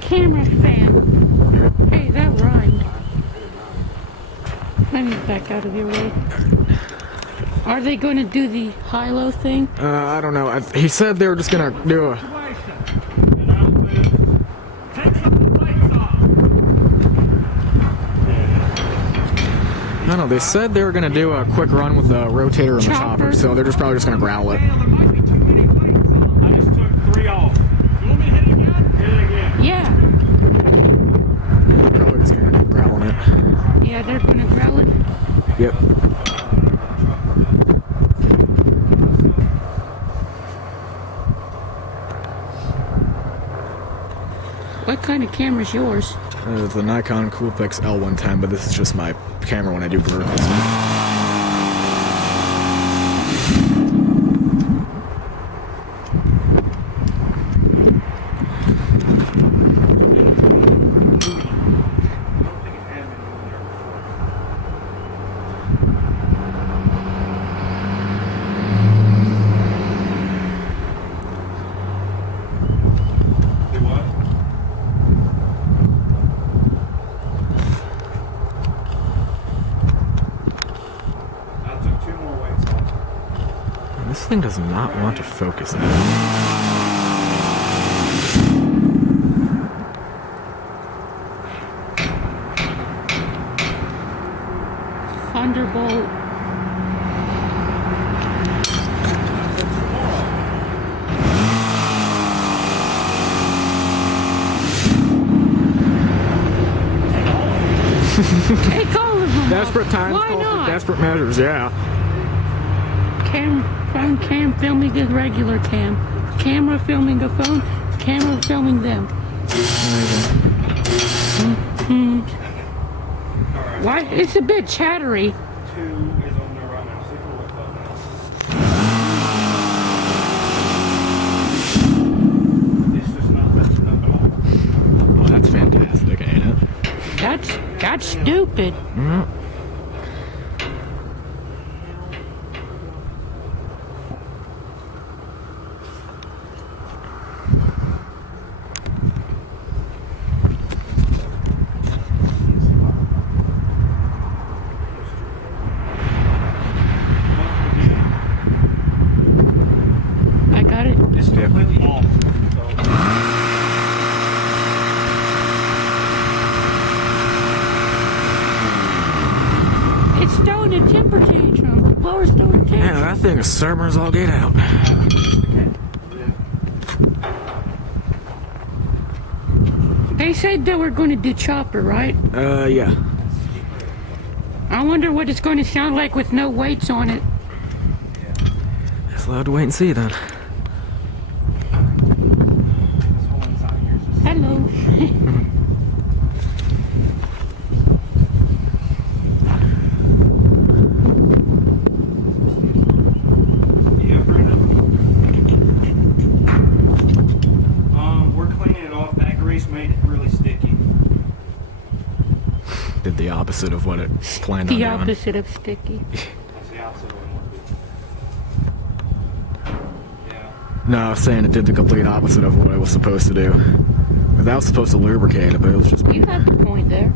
Camera fan. Hey, that rhymed. Let me back out of your way. Are they going to do the high-low thing? I don't know. He said they were just gonna do a... Take some of the lights off. I don't know. They said they were gonna do a quick run with the rotator and the chopper, so they're just probably just gonna growl it. There might be too many lights on. I just took 3 off. You want me to hit it again? Hit it again. Yeah. They're probably just gonna growl it. Yeah, they're going to growl it. Yep. What kind of camera's yours? It's the Nikon Coolpix L110, but this is just my camera when I do verticals. This thing does not want to focus now. Thunderbolt. Take all of them. Desperate times Why call for not? desperate measures, yeah. Phone cam filming the regular cam. Camera filming a phone. Camera filming them. Why? It's a bit chattery. 2 is on there right now. See if it'll look up now. It's just not messing up at all. Well, that's fantastic, ain't it? That's stupid. Mm-hmm. I got it. It's completely off. It's throwing a temper tantrum. The blower's throwing a Man, tantrum. that thing is stubborn as all get out. They said they were going to do chopper, right? Yeah. I wonder what it's going to sound like with no weights on it. Just allowed to wait and see then. Hello. Yeah, Brenda. We're cleaning it off. That grease made it really sticky. Did the opposite of what it planned on The doing. opposite of sticky. That's the opposite of what we want to do. Yeah. No, I was saying it did the complete opposite of what it was supposed to do. That was supposed to lubricate it, but it was just You have the point there.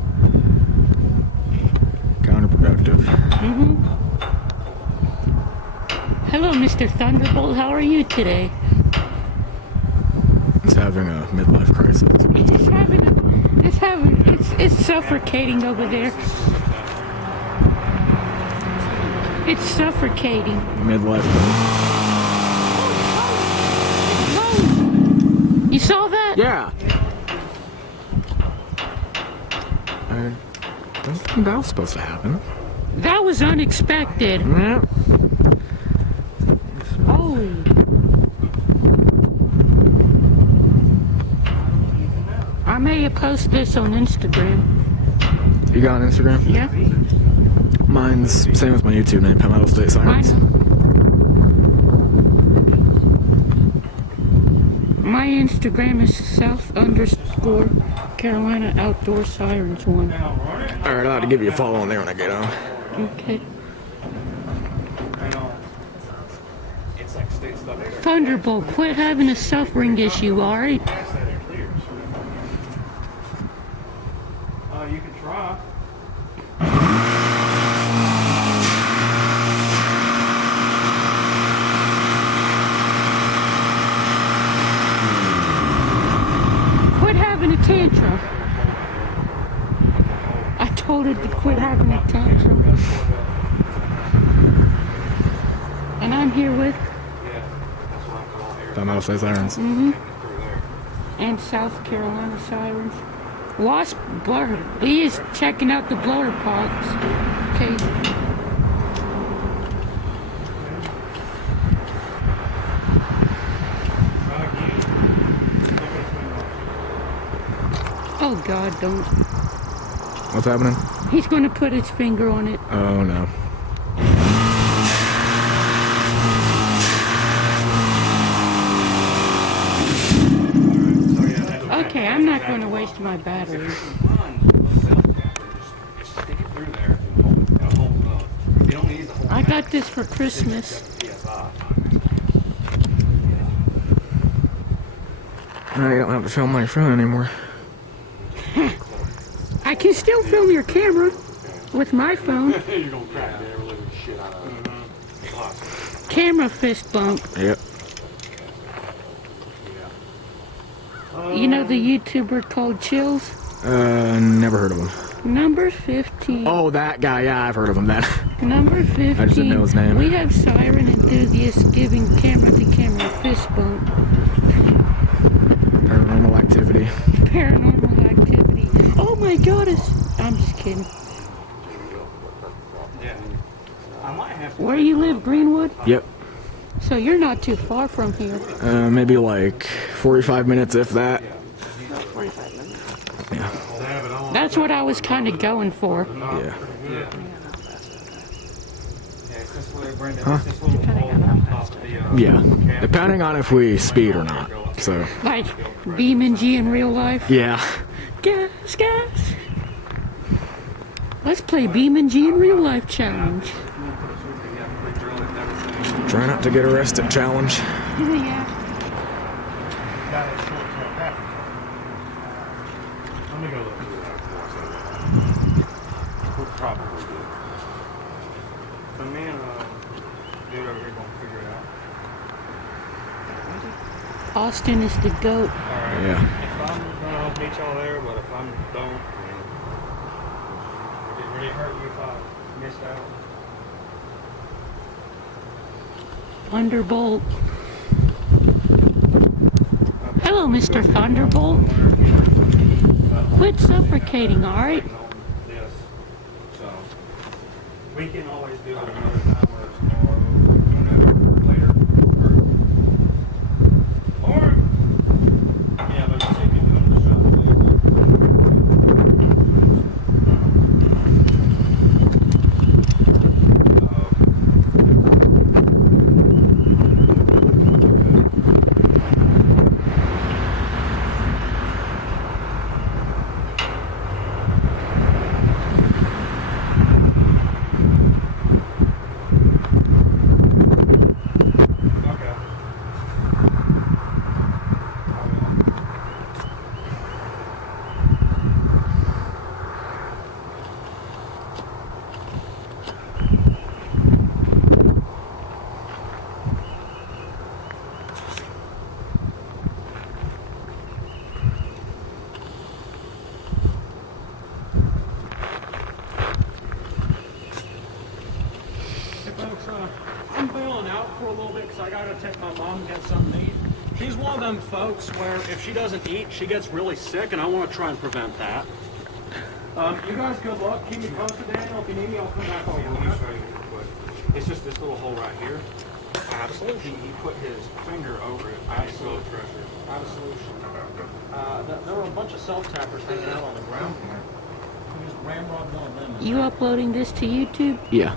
counterproductive. Mm-hmm. Hello, Mr. Thunderbolt. How are you today? It's having a midlife crisis. It's suffocating over there. It's suffocating. Midlife. You saw that? Yeah. I don't think that was supposed to happen. That was unexpected. Yeah. Holy. I may post this on Instagram. You got an Instagram? Yeah. Mine's same as my YouTube name, Palmetto State Sirens. My Instagram is South_Carolina Outdoor Sirens 1. Alright, I'll have to give you a follow on there when I get on. Okay. Thunderbolt, quit having a suffering issue, alright? You can try. Quit having a tantrum. I told it to quit having a tantrum. And I'm here with Palmetto State Sirens. and South Carolina Sirens. Wasp blur. He is checking out the blower pots. Okay. Oh God, don't. What's happening? He's going to put his finger on it. Oh no. Okay, I'm not going to waste my battery. I got this for Christmas. No, you don't have to film my phone anymore. I can still film your camera with my phone. You're gonna crack the ever-living shit out of it. Camera fist bump. Yep. You know the YouTuber called Chills? Never heard of him. Number 15. Oh, that guy. Yeah, I've heard of him. That. Number 15. I just didn't know his name. We have Siren enthusiasts giving camera-to-camera fist bump. Paranormal activity. Paranormal activity. Oh my God! I'm just kidding. Yeah. I might have to. Where you live, Greenwood? Yep. So you're not too far from here. Maybe like 45 minutes, if that. 45 minutes. Yeah. That's what I was kind of going for. Yeah. Huh? Yeah. Depending on if we speed or not. So. Like BeamNG in real life? Yeah. Gas. Let's play BeamNG in real life challenge. Try not to get arrested challenge. Yeah. Let me go look through that for a second. We'll probably do it. So me and dude over here gonna figure it out. Austin is the goat. Alright. Yeah. If I'm gonna meet y'all there, but if I don't, would it really hurt you if I missed out? Thunderbolt. Hello, Mr. Thunderbolt. Quit suffocating, alright? Yes. So we can always do it another time or tomorrow, whenever, later. Or yeah, but just if you do it in the shop gotta take my mom and get something to eat. She's one of them folks where if she doesn't eat, she gets really sick, and I want to try and prevent that. You guys, good luck. Keep me posted, Daniel. If you need me, I'll come back over. Let me show you real quick. It's just this little hole right here. Absolutely. He put his finger over it. Absolute pressure. Absolutely. There were a bunch of self-tappers hanging out on the ground here. We just ramrod one of them. You uploading this to YouTube? Yeah.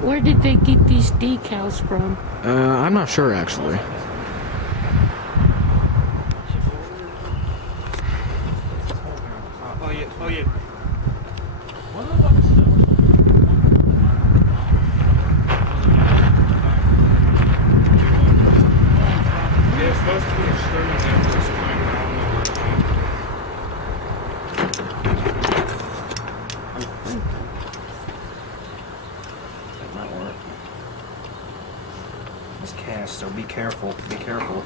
Where did they get these decals from? I'm not sure actually. Oh yeah. Yeah, it's supposed to be a screw in there for spring, but I don't know where That might work. It's cast, so be careful. Be careful.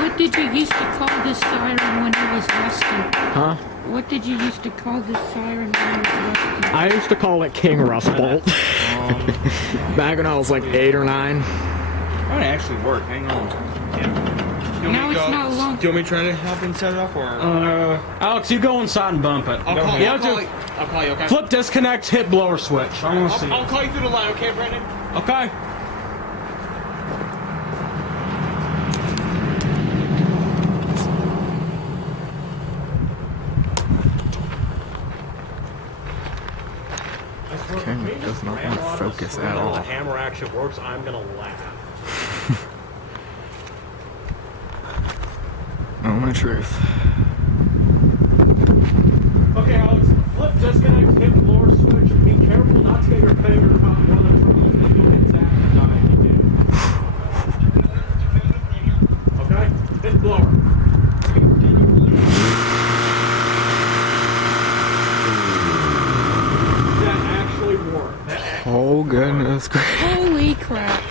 What did you used to call this siren when it was rusty? Huh? What did you used to call this siren when it was rusty? I used to call it King Rust Bolt. Back when I was like 8 or 9. That would actually work. Hang on. Now it's not long. Do you want me to try to help him set it up, or? Alex, you go inside and bump it. I'll call you. I'll call you. Okay. Flip disconnect, hit blower switch. I want to see. I'll call you through the line, okay, Brandon? Okay. Camera does not want to focus at all. The hammer actually works. I'm gonna laugh. Moment of truth. Okay, Alex. Flip disconnect, hit the blower switch, and be careful not to get your finger caught in one of the terminals. Then you'll get zapped and die if you do. Okay? Hit the blower. Oh goodness gracious. Holy crap.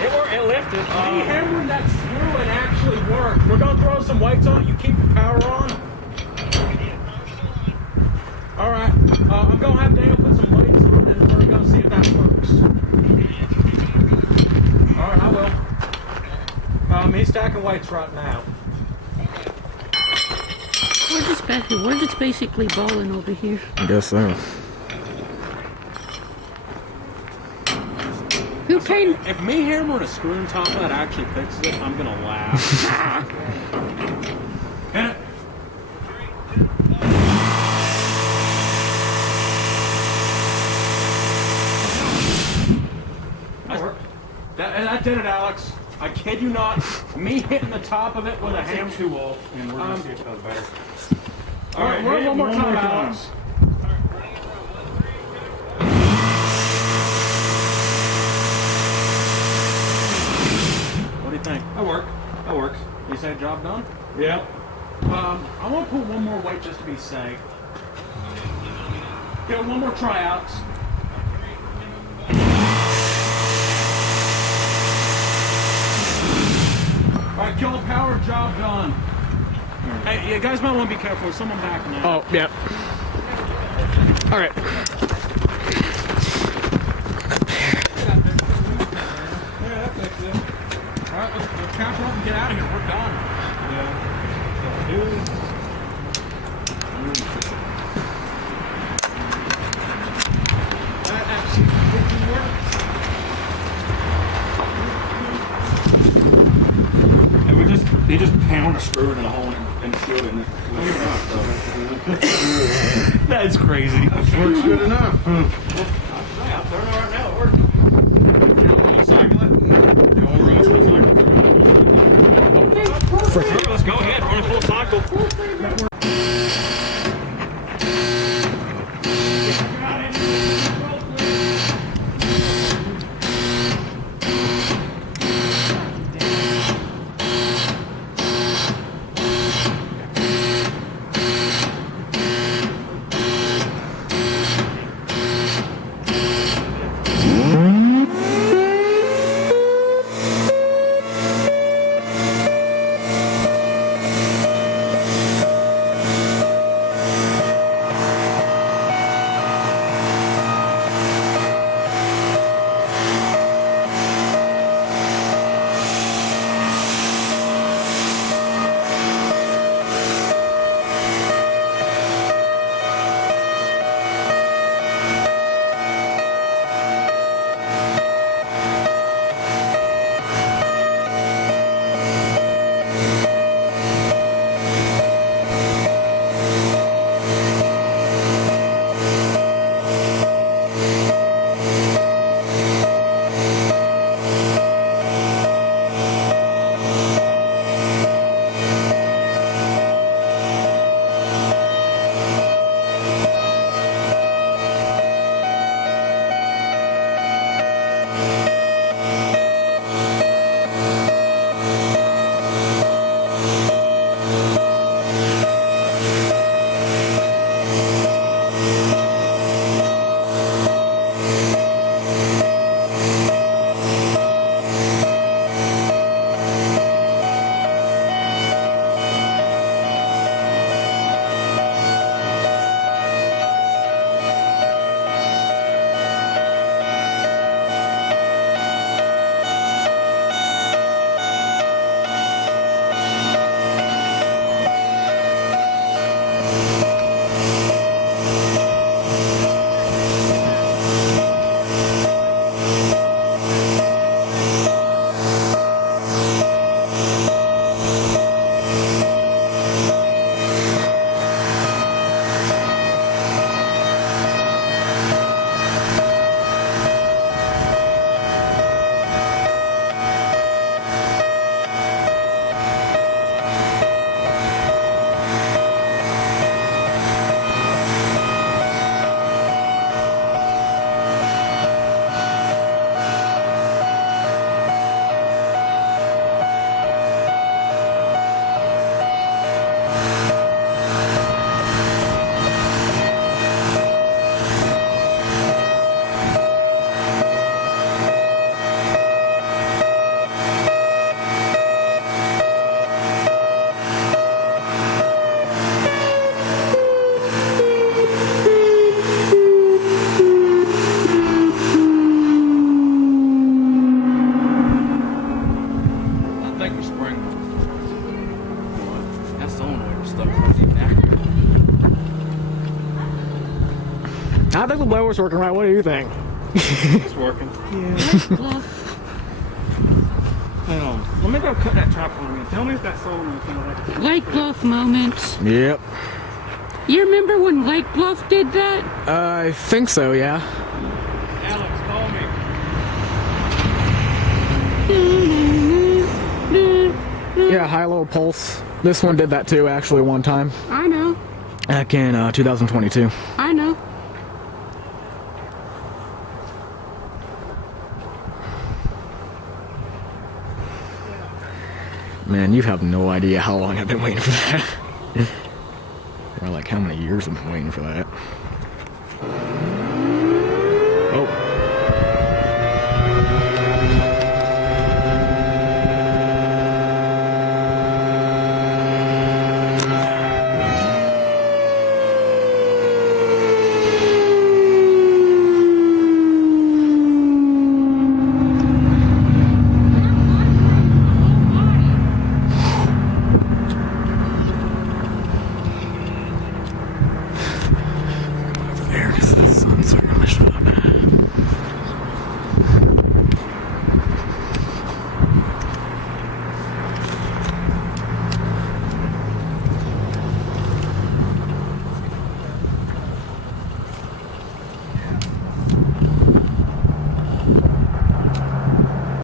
It lifted. He hammered that screw and actually worked. We're going to throw some weights on it. You keep the power on. Alright. I'm going to have Daniel put some weights on and we're going to see if that works. Alright, I will. He's stacking weights right now. We're just basically balling over here. I guess so. Who paid? If me hammering a screw on top of that actually fixes it, I'm going to laugh. Hit it. That did it, Alex. I kid you not. Me hitting the top of it with a hammer. Two off, and we're gonna see if it does better. All right, one more time, Alex. What do you think? That works. That works. You say job done? Yeah. I want to put one more weight just to be safe. Give it one more try, Alex. Alright, kill the power, job done. Hey, you guys might want to be careful. There's someone back now. Oh, yeah. Alright. Yeah, that fixed it. Alright, let's count up and get out of here. We're done. Yeah. That actually freaking works. They just pound a screw in a hole and seal it in it. That's crazy. Works good enough. I'll turn it right now. It works. You want to cycle it? You want to run a full cycle? Let's go ahead. Run a full cycle. stuff from the back. I think the blower's working right. What do you think? It's working. Yeah. Hang on. Let me go cut that trap on again. Tell me if that solenoid thing like Lake Bluff moments. Yep. You remember when Lake Bluff did that? I think so, yeah. Alex, call me. Yeah, high-low pulse. This one did that too, actually, one time. I know. Back in 2022. I know. Man, you have no idea how long I've been waiting for that. Or like how many years I've been waiting for that. Oh.